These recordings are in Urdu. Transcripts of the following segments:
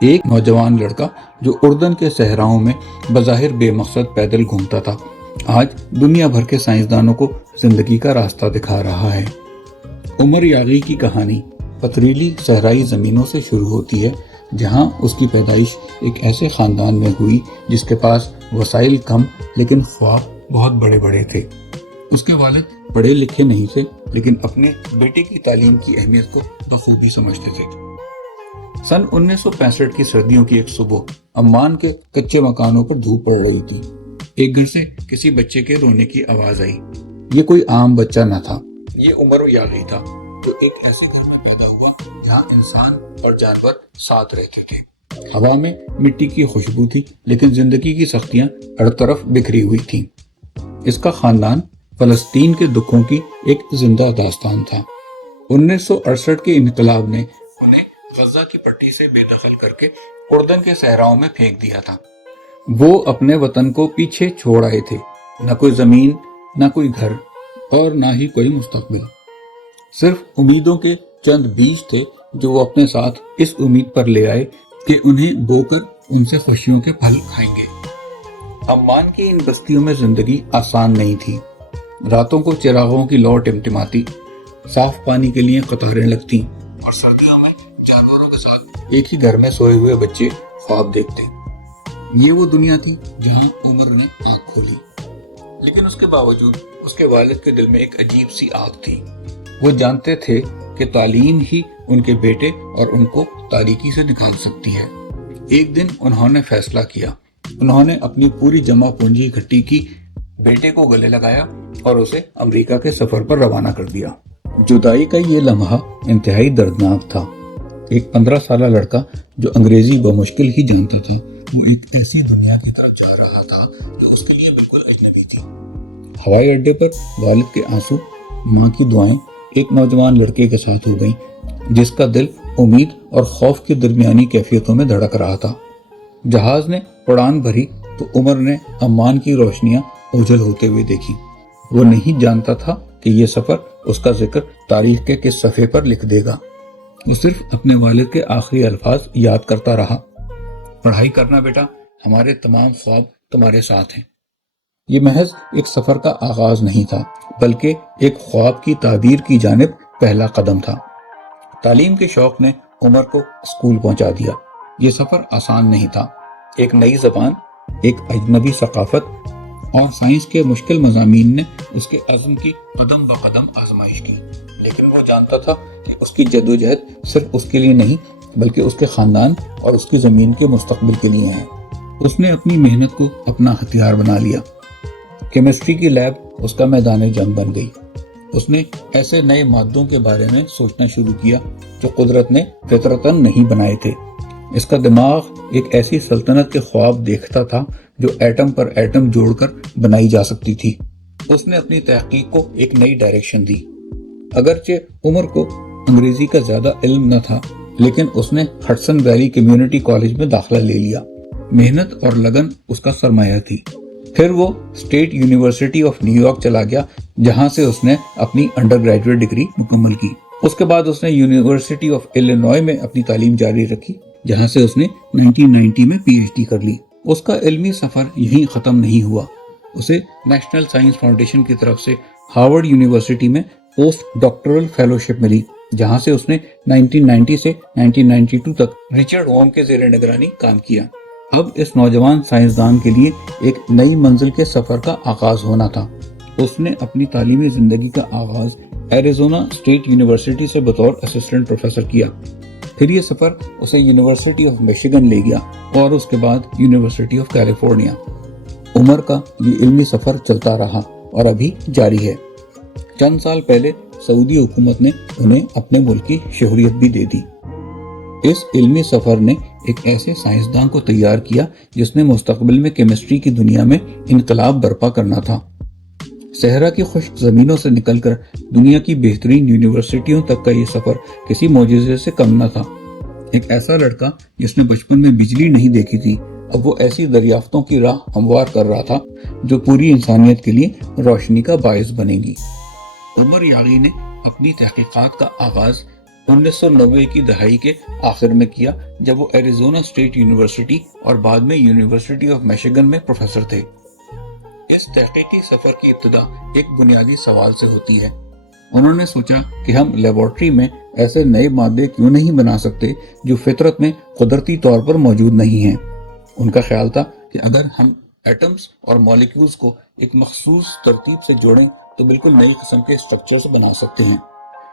ایک نوجوان لڑکا جو اردن کے صحراؤں میں بظاہر بے مقصد پیدل گھومتا تھا، آج دنیا بھر کے سائنسدانوں کو زندگی کا راستہ دکھا رہا ہے۔ عمر یاغی کی کہانی پتریلی صحرائی زمینوں سے شروع ہوتی ہے، جہاں اس کی پیدائش ایک ایسے خاندان میں ہوئی جس کے پاس وسائل کم لیکن خواب بہت بڑے بڑے تھے۔ اس کے والد پڑھے لکھے نہیں تھے، لیکن اپنے بیٹے کی تعلیم کی اہمیت کو بخوبی سمجھتے تھے۔ سن 1965 کی سردیوں کی ایک صبح عمان کے کچے مکانوں پر دھوپ پڑ رہی تھی۔ ایک گھر سے کسی بچے کے رونے کی آواز آئی۔ یہ کوئی عام بچہ نہ تھا، یہ عمر یاغی تھا، جو ایک ایسے گھر میں پیدا ہوا جہاں انسان اور جانور ساتھ رہتے تھے۔ ہوا میں مٹی کی خوشبو تھی، لیکن زندگی کی سختیاں ہر طرف بکھری ہوئی تھیں۔ اس کا خاندان فلسطین کے دکھوں کی ایک زندہ داستان تھا۔ 1968 کے انقلاب نے انہیں غزہ کی پٹی سے بے دخل کر کے اردن کے صحراؤں میں پھینک دیا تھا۔ وہ اپنے وطن کو پیچھے چھوڑ آئے تھے، نہ کوئی زمین، نہ کوئی گھر، اور نہ ہی کوئی مستقبل۔ صرف امیدوں کے چند بیج تھے جو وہ اپنے ساتھ اس امید پر لے آئے کہ انہیں بو کر ان سے خوشیوں کے پھل کھائیں گے۔ عمان کی ان بستیوں میں زندگی آسان نہیں تھی۔ راتوں کو چراغوں کی لو ٹمٹماتی، صاف پانی کے لیے قطاریں لگتی، اور سردیوں میں جانوروں کے ساتھ ایک ہی گھر میں سوئے ہوئے بچے خواب دیکھتے۔ یہ وہ دنیا تھی جہاں عمر نے آنکھ کھولی، لیکن اس کے باوجود اس کے والد کے دل میں ایک عجیب سی آگ تھی۔ وہ جانتے تھے کہ تعلیم ہی ان کے بیٹے اور ان کو تاریکی سے نکال سکتی ہے۔ ایک دن انہوں نے فیصلہ کیا۔ انہوں نے اپنی پوری جمع پونجی اکٹھی کی، بیٹے کو گلے لگایا اور اسے امریکہ کے سفر پر روانہ کر دیا۔ جدائی کا یہ لمحہ انتہائی دردناک تھا۔ ایک 15 سالہ لڑکا جو انگریزی بمشکل ہی جانتا تھا، وہ ایک ایسی دنیا کی طرف جا رہا تھا جو اس کے لیے بالکل اجنبی تھی۔ ہوائی اڈے پر والد کے آنسو، ماں کی دعائیں ایک نوجوان لڑکے کے ساتھ ہو گئیں جس کا دل امید اور خوف کی درمیانی کیفیتوں میں دھڑک رہا تھا۔ جہاز نے اڑان بھری تو عمر نے عمان کی روشنیاں اوجھل ہوتے ہوئے دیکھی۔ وہ نہیں جانتا تھا کہ یہ سفر اس کا ذکر تاریخ کے کس صفحے پر لکھ دے گا۔ وہ صرف اپنے والد کے آخری الفاظ یاد کرتا رہا، پڑھائی کرنا بیٹا، ہمارے تمام خواب تمہارے ساتھ ہیں۔ یہ محض ایک سفر کا آغاز نہیں تھا، بلکہ ایک خواب کی تعبیر کی جانب پہلا قدم تھا۔ تعلیم کے شوق نے عمر کو اسکول پہنچا دیا۔ یہ سفر آسان نہیں تھا۔ ایک نئی زبان، ایک اجنبی ثقافت اور سائنس کے مشکل مضامین نے اس کے عزم کی قدم بقدم آزمائش کی، لیکن وہ جانتا تھا کہ اس کی جدوجہد صرف اس کے لیے نہیں بلکہ اس کے خاندان اور اس کی زمین کے مستقبل کے لیے ہے۔ اس نے اپنی محنت کو اپنا ہتھیار بنا لیا۔ کیمسٹری کی لیب اس کا میدان جنگ بن گئی۔ اس نے ایسے نئے مادوں کے بارے میں سوچنا شروع کیا جو قدرت نے فطرتاً نہیں بنائے تھے۔ اس کا دماغ ایک ایسی سلطنت کے خواب دیکھتا تھا جو ایٹم پر ایٹم جوڑ کر بنائی جا سکتی تھی۔ اس نے اپنی تحقیق کو ایک نئی ڈائریکشن دی۔ اگرچہ عمر کو انگریزی کا زیادہ علم نہ تھا، لیکن اس نے ہڈسن ویلی کمیونٹی کالج میں داخلہ لے لیا۔ محنت اور لگن اس کا سرمایہ تھی۔ پھر وہ state university of new York چلا گیا، جہاں سے اس نے اپنی انڈر گریجویٹ ڈگری مکمل کی۔ اس کے بعد اس نے یونیورسٹی آف ایلینوائے میں اپنی تعلیم جاری رکھی، جہاں سے اس نے 1990 میں پی ایچ ڈی کر لی۔ اس کا علمی سفر یہیں ختم نہیں ہوا۔ اسے نیشنل سائنس فاؤنڈیشن کی طرف سے ہارورڈ یونیورسٹی میں پوسٹ ڈاکٹرل فیلوشپ ملی، جہاں سے اس نے 1990 سے 1992 تک رچرڈ ہوم کے زیر نگرانی کام کیا۔ اب اس نوجوان سائنسدان کے لیے ایک نئی منزل کے سفر کا آغاز ہونا تھا۔ اس نے اپنی تعلیمی زندگی کا آغاز ایریزونا اسٹیٹ یونیورسٹی سے بطور اسسٹنٹ پروفیسر کیا۔ پھر یہ سفر اسے یونیورسٹی آف میشیگن لے گیا اور اس کے بعد یونیورسٹی آف کیلیفورنیا۔ عمر کا یہ علمی سفر چلتا رہا اور ابھی جاری ہے۔ چند سال پہلے سعودی حکومت نے انہیں اپنے ملک کی شہریت بھی دے دی۔ اس علمی سفر نے ایک ایسے سائنسدان کو تیار کیا جس نے مستقبل میں کیمسٹری کی دنیا میں انقلاب برپا کرنا تھا۔ صحرا کی خشک زمینوں سے نکل کر دنیا کی بہترین یونیورسٹیوں تک کا یہ سفر کسی معجزے سے کم نہ تھا۔ ایک ایسا لڑکا جس نے بچپن میں بجلی نہیں دیکھی تھی، اب وہ ایسی دریافتوں کی راہ ہموار کر رہا تھا جو پوری انسانیت کے لیے روشنی کا باعث بنے گی۔ عمر یاغی نے اپنی تحقیقات کا آغاز 1990 کی دہائی کے آخر میں کیا جب وہ ایریزونا اسٹیٹ یونیورسٹی اور بعد میں یونیورسٹی آف میشیگن میں پروفیسر تھے۔ اس تحقیقی سفر کی ابتدا ایک بنیادی سوال سے ہوتی ہے۔ انہوں نے سوچا کہ ہم لیبارٹری میں ایسے نئے مادے کیوں نہیں بنا سکتے جو فطرت میں قدرتی طور پر موجود نہیں ہیں۔ ان کا خیال تھا کہ اگر ہم ایٹمز اور مالیکیولز کو ایک مخصوص ترتیب سے جوڑیں تو بالکل نئی قسم کے اسٹرکچرز بنا سکتے ہیں۔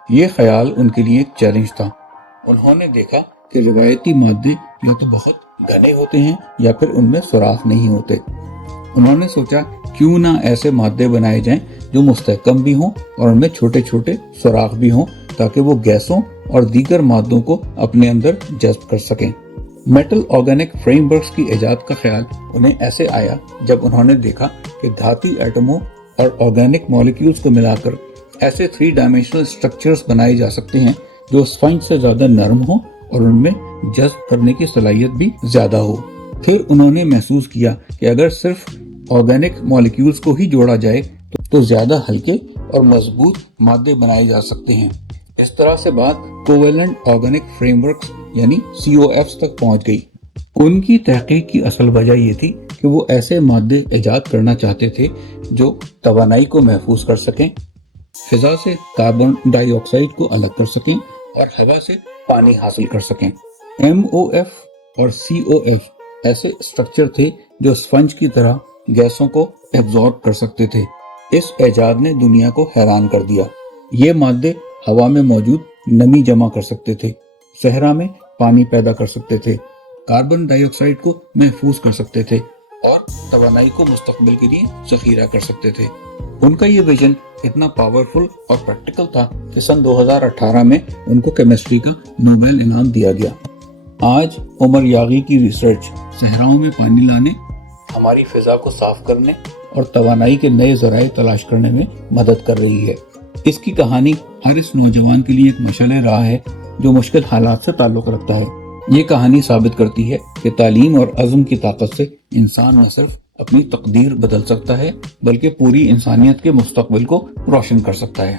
یہ خیال ان کے لیے ایک چیلنج تھا۔ انہوں نے دیکھا کہ روایتی مادے یا تو بہت گھنے ہوتے ہیں یا پھر ان میں سوراخ نہیں ہوتے۔ انہوں نے سوچا کیوں نہ ایسے مادے بنائے جائیں جو مستحکم بھی ہوں اور ان میں چھوٹے چھوٹے سوراخ بھی ہوں تاکہ وہ گیسوں اور دیگر مادوں کو اپنے اندر جذب کر سکیں۔ میٹل آرگینک فریم ورکس کی ایجاد کا خیال انہیں ایسے آیا جب انہوں نے دیکھا کہ دھاتی ایٹموں اور آرگینک مالیکیولز کو ملا کر ایسے 3 ڈائمینشنل اسٹرکچرز بنائے جا سکتے ہیں جو اسفنج سے زیادہ نرم ہوں اور ان میں جذب کرنے کی صلاحیت بھی زیادہ ہو۔ پھر انہوں نے محسوس کیا کہ اگر صرف آرگینک مالیکیولز کو ہی جوڑا جائے تو زیادہ ہلکے اور مضبوط مادے بنائے جا سکتے ہیں۔ اس طرح سے بات کوویلنٹ آرگینک فریم ورکس یعنی COFs تک پہنچ گئی۔ ان کی تحقیق کی اصل وجہ یہ تھی کہ وہ ایسے مادے ایجاد کرنا چاہتے تھے جو توانائی کو محفوظ کر سکیں، فضا سے کاربن ڈائی آکسائڈ کو الگ کر سکیں اور ہوا سے پانی حاصل کر سکیں۔ MOF اور COF ایسے اسٹرکچر تھے جو اسفنج کی طرح گیسوں کو ایبزارب کر سکتے تھے۔ اس ایجاد نے دنیا کو حیران کر دیا۔ یہ مادے ہوا میں موجود نمی جمع کر سکتے تھے، صحرا میں پانی پیدا کر سکتے تھے، کاربن ڈائی آکسائڈ کو محفوظ کر سکتے تھے اور توانائی کو مستقبل کے لیے ذخیرہ کر سکتے تھے۔ ان کا یہ ویژن اتنا پاورفل اور پریکٹیکل تھا کہ سن 2018 میں ان کو کیمسٹری کا نوبل انعام دیا گیا۔ آج عمر یاغی کی ریسرچ صحراؤں میں پانی لانے، ہماری فضا کو صاف کرنے اور توانائی کے نئے ذرائع تلاش کرنے میں مدد کر رہی ہے۔ اس کی کہانی ہر اس نوجوان کے لیے ایک مشعل راہ ہے جو مشکل حالات سے تعلق رکھتا ہے۔ یہ کہانی ثابت کرتی ہے کہ تعلیم اور عزم کی طاقت سے انسان نہ صرف اپنی تقدیر بدل سکتا ہے بلکہ پوری انسانیت کے مستقبل کو روشن کر سکتا ہے۔